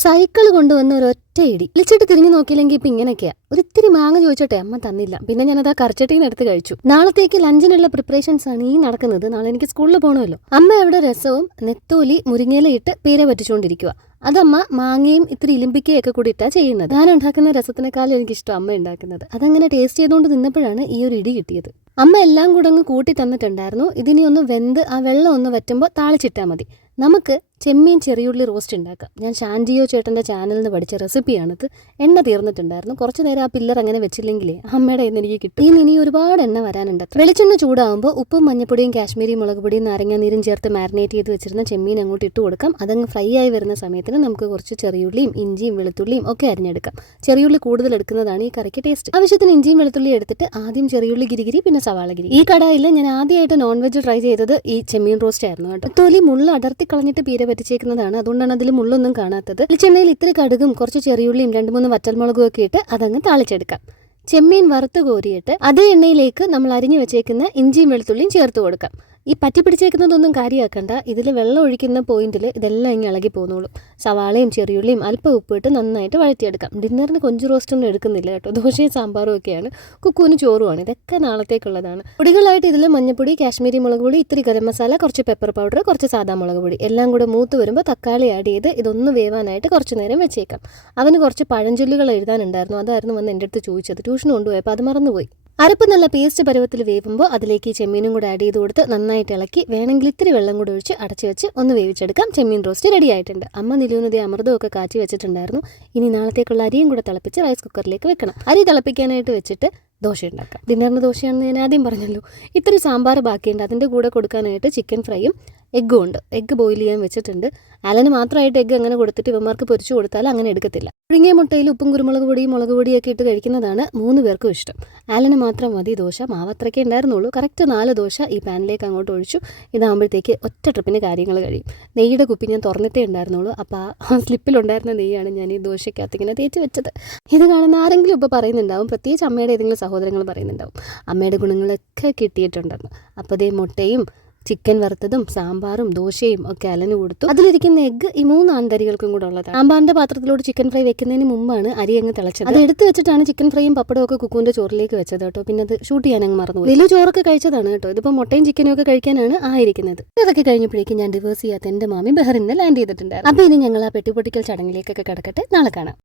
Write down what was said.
Cycle കൊണ്ടുവന്ന ഒരൊറ്റ ഇടി വിളിച്ചിട്ട് തിരിഞ്ഞു നോക്കിയില്ലെങ്കിൽ ഇപ്പൊ ഇങ്ങനെയൊക്കെയാ. ഒരിത്തിരി മാങ്ങ ചോദിച്ചോട്ടെ, അമ്മ തന്നില്ല. പിന്നെ ഞാനത് ആ കറിച്ചട്ടിന്ന് എടുത്ത് കഴിച്ചു. നാളത്തേക്ക് ലഞ്ചിനുള്ള പ്രിപ്പറേഷൻസ് ആണ് ഈ നടക്കുന്നത്. നാളെ എനിക്ക് സ്കൂളിൽ പോകണമല്ലോ. അമ്മ അവിടെ രസവും നെത്തോലി മുരിങ്ങയില ഇട്ട് പീര പറ്റിച്ചുകൊണ്ടിരിക്കുക. അതമ്മ മാങ്ങയും ഇത്തിരി ഇലിമ്പിക്കയൊക്കെ കൂടി ഇട്ടാ ചെയ്യുന്നത്. ഞാൻ ഉണ്ടാക്കുന്ന രസത്തിനേക്കാളും എനിക്കിഷ്ടം അമ്മ ഉണ്ടാക്കുന്നത്. അതങ്ങനെ ടേസ്റ്റ് ചെയ്തുകൊണ്ട് നിന്നപ്പോഴാണ് ഈ ഒരു ഇടി കിട്ടിയത്. അമ്മ എല്ലാം കൂടെ അങ്ങ് കൂട്ടി തന്നിട്ടുണ്ടായിരുന്നു. ഇതിനി ഒന്ന് വെന്ത് ആ വെള്ളം ഒന്ന് വറ്റുമ്പോൾ താളിച്ചിട്ടാൽ മതി. നമുക്ക് ചെമ്മീൻ ചെറിയുള്ളി റോസ്റ്റ് ഉണ്ടാക്കാം. ഞാൻ ഷാൻജിയോ ചേട്ടൻ്റെ ചാനലിൽ നിന്ന് പഠിച്ച റെസിപ്പിയാണിത്. എണ്ണ തീർന്നിട്ടുണ്ടായിരുന്നു. കുറച്ച് നേരം ആ പില്ലർ അങ്ങനെ വെച്ചില്ലെങ്കിലേ അമ്മയുടെ ഇന്ന് എനിക്ക് കിട്ടും. ഇനി ഒരുപാട് എണ്ണ വരാനുണ്ട്. വെളിച്ചെണ്ണ ചൂടാകുമ്പോൾ ഉപ്പും മഞ്ഞപ്പൊടിയും കാശ്മീരി മുളക് പൊടിയും നാരങ്ങാനീരും ചേർത്ത് മാരിനേറ്റ് ചെയ്ത് വെച്ചിരുന്ന ചെമ്മീൻ അങ്ങോട്ട് ഇട്ട് കൊടുക്കാം. അതങ്ങ് ഫ്രൈ ആയി വരുന്ന സമയത്തിന് നമുക്ക് കുറച്ച് ചെറിയുള്ളിയും ഇഞ്ചിയും വെളുത്തുള്ളിയും ഒക്കെ അരിഞ്ഞെടുക്കാം. ചെറിയുള്ളി കൂടുതൽ എടുക്കുന്നതാണ് ഈ കറിക്ക് ടേസ്റ്റ്. ആവശ്യത്തിന് ഇഞ്ചിയും വെളുത്തുള്ളിയും എടുത്തിട്ട് ആദ്യം ചെറിയുള്ളി ഗിരിഗിരി പിന്നെ സവാളഗിരി. ഈ കടായിൽ ഞാൻ ആദ്യമായിട്ട് നോൺ വെജ് ട്രൈ ചെയ്തത് ഈ ചെമ്മീൻ റോസ്റ്റ് ആയിരുന്നു കേട്ടോ. തൊലി മുള്ള അടർത്തി കളഞ്ഞിട്ട് പീര പറ്റിച്ചേക്കുന്നതാണ്. അതുകൊണ്ടാണ് അതിൽ മുള്ളൊന്നും കാണാത്തത്. വെളിച്ചെണ്ണയിൽ ഇത്തിരി കടുകും കുറച്ച് ചെറിയുള്ളിയും 2-3 വറ്റൽമുളകും ഒക്കെ ഇട്ട് അതങ്ങ് താളിച്ചെടുക്കാം. ചെമ്മീൻ വറുത്ത് കോരിയിട്ട് അതേ എണ്ണയിലേക്ക് നമ്മൾ അരിഞ്ഞു വെച്ചേക്കുന്ന ഇഞ്ചിയും വെളുത്തുള്ളിയും ചേർത്ത് കൊടുക്കാം. ഈ പറ്റി പിടിച്ചേക്കുന്നതൊന്നും കാര്യമാക്കണ്ട. ഇതിൽ വെള്ളം ഒഴിക്കുന്ന പോയിന്റിൽ ഇതെല്ലാം ഇങ്ങനെ ഇളകി പോന്നോളും. സവാളയും ചെറിയുള്ളിയും അല്പം ഉപ്പിട്ട് നന്നായിട്ട് വഴറ്റിയെടുക്കാം. ഡിന്നറിന് കൊഞ്ച് റോസ്റ്റൊന്നും എടുക്കുന്നില്ല കേട്ടോ. ദോശയും സാമ്പാറും ഒക്കെയാണ്. കുക്കുവിന് ചോറുമാണ്. ഇതൊക്കെ നാളത്തേക്കുള്ളതാണ്. പൊടികളായിട്ട് ഇതിൽ മഞ്ഞപ്പൊടി, കാശ്മീരി മുളക് പൊടി, ഇത്തിരി ഗരം മസാല, കുറച്ച് പെപ്പർ പൗഡർ, കുറച്ച് സാദാ മുളക് പൊടി എല്ലാം കൂടെ മൂത്ത് വരുമ്പോൾ തക്കാളി ആഡ് ചെയ്ത് ഇതൊന്ന് വേവാനായിട്ട് കുറച്ച് നേരം വെച്ചേക്കാം. അവന് കുറച്ച് പഴഞ്ചൊല്ലുകൾ എഴുതാനുണ്ടായിരുന്നു. അതായിരുന്നു വന്ന് എൻ്റെ അടുത്ത് ചോദിച്ചത്. ട്യൂഷന് കൊണ്ടുപോയപ്പോൾ അത് മറന്നുപോയി. അരപ്പ് നല്ല പേസ്റ്റ് പരുവത്തിൽ വേവുമ്പോൾ അതിലേക്ക് ചെമ്മീനും കൂടെ ആഡ് ചെയ്ത് കൊടുത്ത് നന്നായിട്ട് ഇളക്കി വേണമെങ്കിൽ ഇത്തിരി വെള്ളം കൂടെ ഒഴിച്ച് അടച്ചു വെച്ച് ഒന്ന് വേവിച്ചെടുക്കാം. ചെമ്മീൻ റോസ്റ്റ് റെഡി ആയിട്ടുണ്ട്. അമ്മ നിലൂനതി അമൃതമൊക്കെ കാച്ചി വെച്ചിട്ടുണ്ടായിരുന്നു. ഇനി നാളത്തേക്കുള്ള അരിയും കൂടെ തിളപ്പിച്ച് റൈസ് കുക്കറിലേക്ക് വെക്കണം. അരി തിളപ്പിക്കാനായിട്ട് വെച്ചിട്ട് ദോശ ഉണ്ടാക്കാം. ഡിന്നറിന് ദോശയാണെന്ന് ഞാൻ ആദ്യം പറഞ്ഞല്ലോ. ഇത്തിരി സാമ്പാർ ബാക്കിയുണ്ട്. അതിൻ്റെ കൂടെ കൊടുക്കാനായിട്ട് ചിക്കൻ ഫ്രൈയും എഗ്ഗും ഉണ്ട്. എഗ്ഗ് ബോയിൽ ചെയ്യാൻ വെച്ചിട്ടുണ്ട്. അലന് മാത്രമായിട്ട് എഗ്ഗ് അങ്ങനെ കൊടുത്തിട്ട് ഇവന്മാർക്ക് പൊരിച്ചു കൊടുത്താൽ അങ്ങനെ എടുക്കത്തില്ല. പുഴുങ്ങിയ മുട്ടയിൽ ഉപ്പും കുരുമുളക് പൊടിയും മുളക് പൊടിയൊക്കെ ഇട്ട് കഴിക്കുന്നതാണ് 3 പേർക്കും ഇഷ്ടം. അലന് മാത്രം മതി ദോശ. മാവത്രയ്ക്കേ ഉണ്ടായിരുന്നുള്ളൂ. കറക്റ്റ് 4 ദോശ ഈ പാനിലേക്ക് അങ്ങോട്ട് ഒഴിച്ചു. ഇതാകുമ്പോഴത്തേക്ക് ഒറ്റ ട്രിപ്പിന് കാര്യങ്ങൾ കഴിയും. നെയ്യുടെ കുപ്പി ഞാൻ തുറന്നിട്ടേ ഉണ്ടായിരുന്നുള്ളൂ. അപ്പോൾ ആ സ്ലിപ്പിലുണ്ടായിരുന്ന നെയ്യാണ് ഞാൻ ഈ ദോശയ്ക്കകത്ത് ഇങ്ങനെ തേച്ച് വെച്ചത്. ഇത് കാണുന്ന ആരെങ്കിലും ഇപ്പോൾ പറയുന്നുണ്ടാവും, പ്രത്യേകിച്ച് അമ്മയുടെ ഏതെങ്കിലും സഹോദരങ്ങൾ പറയുന്നുണ്ടാവും, അമ്മയുടെ ഗുണങ്ങളൊക്കെ കിട്ടിയിട്ടുണ്ടെന്ന്. അപ്പോൾ അതേ മുട്ടയും ചിക്കൻ വറുത്തതും സാമ്പാറും ദോശയും ഒക്കെ അലന് കൊടുത്തു. അതിലിരിക്കുന്ന എഗ്ഗ് ഈ 3 ആൺതരികൾക്കും കൂടെ ഉള്ളതാണ്. സാമ്പാറിന്റെ പാത്രത്തിലോട്ട് ചിക്കൻ ഫ്രൈ വെക്കുന്നതിന് മുമ്പാണ് അരി അങ്ങ് തിളച്ചത്. അത് എടുത്ത് വെച്ചിട്ടാണ് ചിക്കൻ ഫ്രൈയും പപ്പടവും ഒക്കെ കുക്കുവിന്റെ ചോറിലേക്ക് വെച്ചത് കേട്ടോ. പിന്നെ അത് ഷൂട്ട് ചെയ്യാൻ അങ്ങ് മറന്നു. വലിയ ചോറൊക്കെ കഴിച്ചതാണ് കേട്ടോ. ഇതിപ്പോൾ മുട്ടയും ചിക്കനും ഒക്കെ കഴിക്കാനാണ് ആയിരിക്കുന്നത്. ഇതൊക്കെ കഴിഞ്ഞപ്പോഴേക്കും ഞാൻ ഡിവേഴ്സ് ചെയ്യാത്ത എൻ്റെ മാമി ബഹ്റിനിൽ ലാൻഡ് ചെയ്തിട്ടുണ്ടായിരുന്നു. അപ്പോൾ ഇനി ഞങ്ങൾ ആ പെട്ടിപ്പൊട്ടിക്കൽ ചടങ്ങിലേക്കൊക്കെ കിടക്കട്ടെ. നാളെ കാണാം.